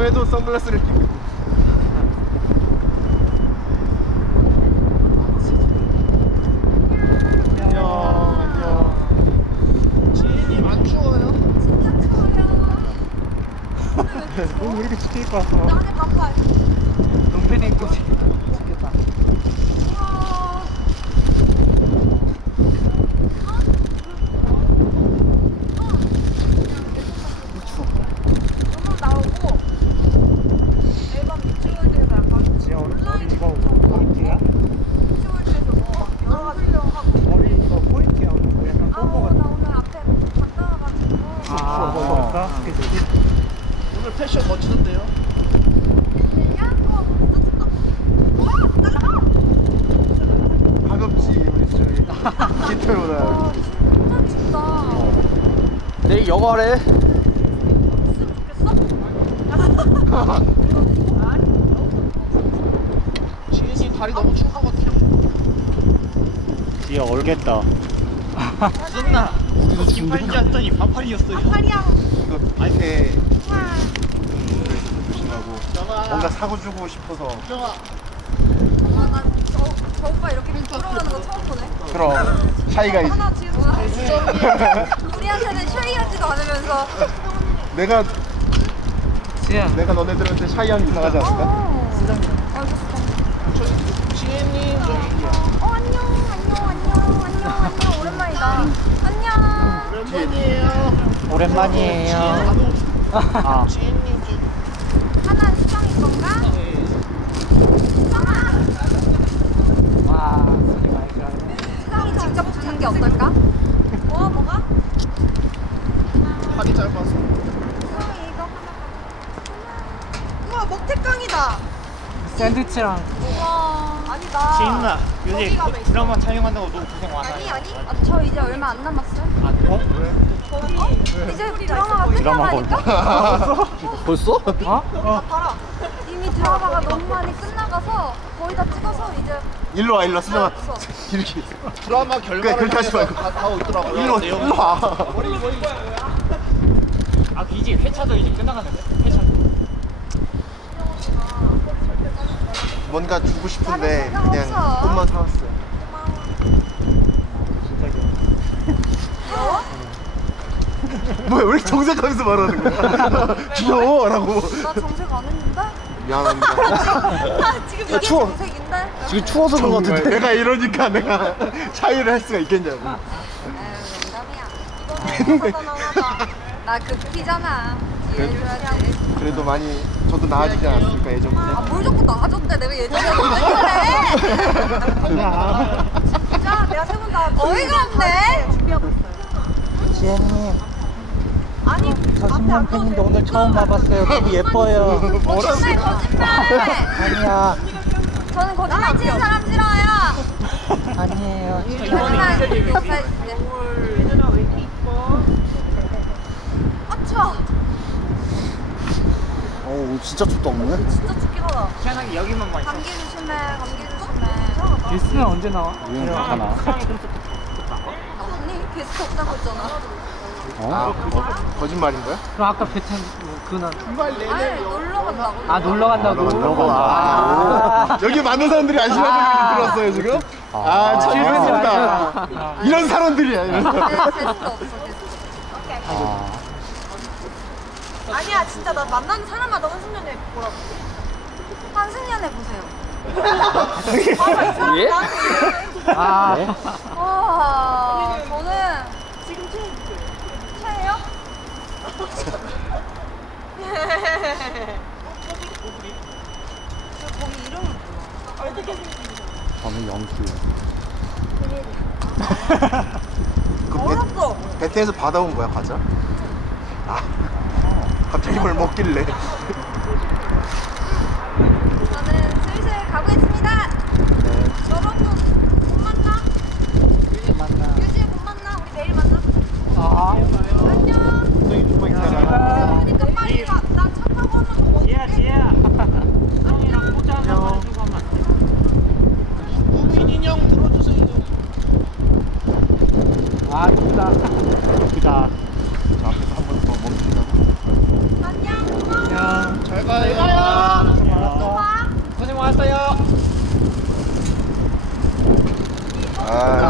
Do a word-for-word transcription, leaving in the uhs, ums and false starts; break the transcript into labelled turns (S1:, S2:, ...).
S1: 밤에도 선글라스를 끼고 있고. 안녕. 안녕. 지혜님 안 추워요?
S2: 진짜 추워요.
S3: 오늘 왜 이렇게 춥게 입고 왔어?
S2: 나는 반팔.
S3: 롱팬 입고 춥겠다.
S2: 우와. 음악 나오고 앨범 뮤직월드에서 약간
S3: 지금 머리 이거 포인트야?
S2: 뮤직월드에서 뭐 여러 가지 하고.
S3: 머리 이거 포인트야? 뭐 약간
S2: 아,
S3: 뽕뽕
S2: 어,
S3: 같은
S2: 나 오늘 앞에 갔다 와가지고.
S3: 아, 뭐 있을까?
S1: 오늘 패션 멋지던데요?
S2: 야, 어, 진짜 춥다. 와, 날라가.
S1: 가볍지 우리 저희 깃털보다.
S2: 와, 진짜 춥다.
S4: 내일 영화래.
S2: 있으면 좋겠어?
S1: 지혜님 다리 너무 추운 것 같아.
S3: 지혜 얼겠다.
S1: 무슨 나? 우리도 긴팔인지 했더니 반팔이었어요.
S2: 파리야.
S1: 이거 밑에
S2: 와.
S1: 조심하고 뭔가 사고 주고 싶어서.
S2: 아, 나 저, 저 오빠 이렇게 부끄러워하는 거 처음 보네.
S1: 그럼 샤이가 있-
S2: 하나 지금 우리한테는 쉐이하지도 않으면서.
S1: 내가
S3: 지혜.
S1: 내가 너네들한테 샤이하면 이상하지 않을까?
S2: 어. 알겠어.
S1: 저기 지혜님 저기
S2: 어, 안녕, 안녕, 안녕, 안녕, 안녕. 오랜만이다. 안녕.
S1: 오랜만이에요.
S3: 오랜만이에요. 아,
S1: 지혜님 저
S2: 하나 수정이 건가? 수정아.
S3: 와, 소리 많이 나네.
S2: 수정이 직접 주는 게 어떨까? 뭐, 뭐가?
S1: 팔이 짧아서.
S2: 수정이 이거 하나. 우와, 먹태깡이다.
S3: 샌드위치랑
S2: 우와. 아니다.
S3: 지인나 요새
S2: 거기가 왜 있어?
S3: 드라마 촬영한다고 너무 고생 많아요.
S2: 아니, 아니. 아, 저 이제 얼마 안 남았어요.
S3: 어?
S2: 어? 이제 드라마가 끝나가니까?
S4: 벌써?
S3: 어? 어.
S2: 이미 드라마가 너무 많이 끝나가서 거의 다 찍어서 이제
S1: 일로 와 일로 와 수정아.
S2: 없어.
S1: 이렇게
S5: 드라마
S1: 그래
S5: 결과를
S1: 그렇게 하지 말고
S5: 다 나오고 있더라고요.
S1: 일로 와
S5: 내용이.
S1: 일로 와.
S3: 아, 그 이제 회차도 이제 끝나가는데? 회차.
S1: 뭔가 주고 싶은데
S2: 다른
S1: 그냥
S2: 생각 없어.
S1: 꽃만 사왔어요.
S3: 진짜 귀여워.
S2: 귀여워?
S1: 뭐야 왜 이렇게 정색하면서 말하는 거야? 귀여워라고.
S2: 나 정색 안 했는데?
S1: 미안합니다.
S2: 아, 지금 이게
S4: 추워.
S2: 정색인데?
S4: 지금 추워서 그런 것
S1: 정말
S4: 같은데.
S1: 내가 이러니까 내가 차이를 할 수가 있겠냐고.
S2: 아유, 농담이야. 이거는 사다나하다. 나 극티잖아. 이해해줘야지.
S1: 그래도 많이 저도 나아지지 않았습니까
S2: 아,
S1: 예전보다.
S2: 뭘 자꾸 나아졌대. 내가 예전에 왜 그래? 진짜? 내가 세 번 다 어이가 없네. 준비하고 있어요.
S3: 지혜님,
S2: 아니,
S3: 저 신년 팬인데 오늘 처음 봐봤어요. 너무 예뻐요.
S2: 거짓말, 거짓말.
S3: 아니야,
S2: 저는 거짓말 치는 사람 싫어요.
S3: 아니에요.
S2: 거짓말 섭섭해. 예전아 왜 이렇게 이뻐? 아, 추워.
S4: 어 진짜 춥다 오늘.
S2: 진짜 춥긴 하다.
S3: 희한하게 여기만 많이
S2: 감기 조심해, 감기 조심해.
S3: 게스트는 언제 나와?
S4: 우영 나타나.
S2: 아니, 게스트 없다고 했잖아.
S1: 아
S4: 어?
S1: 거, 거짓말인 거야?
S3: 그럼 아까 배탄 그는
S2: 아니, 놀러 간다고.
S3: 아 놀러 간다고.
S4: 놀러 간다.
S1: 아, 여기 많은 사람들이 안심하는 얘기 들었어요 지금? 아, 참
S3: 질문이
S1: 이렇습니다.
S3: 많아.
S1: 이런 사람들이야 이런 사람.
S2: 네, 게스트 없어, 게스트. 오케이.
S4: 아,
S2: 아니야, 진짜 나 만나는 사람마다 한승연애 보라고. 한승연애 보세요. 아, 이 사람
S4: 예?
S2: 나한테.
S3: 아,
S4: 네?
S2: 와, 저는 지금 최, 최예요? 저 거기 이름은 몰라. 어떻게
S4: 저는 영수.
S1: 그
S2: 얼었어.
S1: 배, 배트에서 받아온 거야 과자? 아 갑자기 뭘 먹길래.
S2: 저는 슬슬 가고 있습니다. 여러분, 못 만나?
S3: 만나.
S2: 유지에 못 만나? 우리 내일 만나?
S3: 아,
S2: 안녕.
S1: 선생님 조금만 기다려.
S2: 그러니까 빨리 와. 나차 타고 하는 거 뭐?
S3: 지혜야, 지혜야. 형이랑 포즈 하나만 해주고 하면 안 돼?
S5: 우민 인형 들어주세요.
S3: 아, 이쁘다. 이쁘다.
S1: 저 앞에서 한 번 더 멈춘다고.
S2: 안녕. 고마워.
S3: 안녕.
S5: 잘 가요.
S3: 고생 많았어요.
S1: 아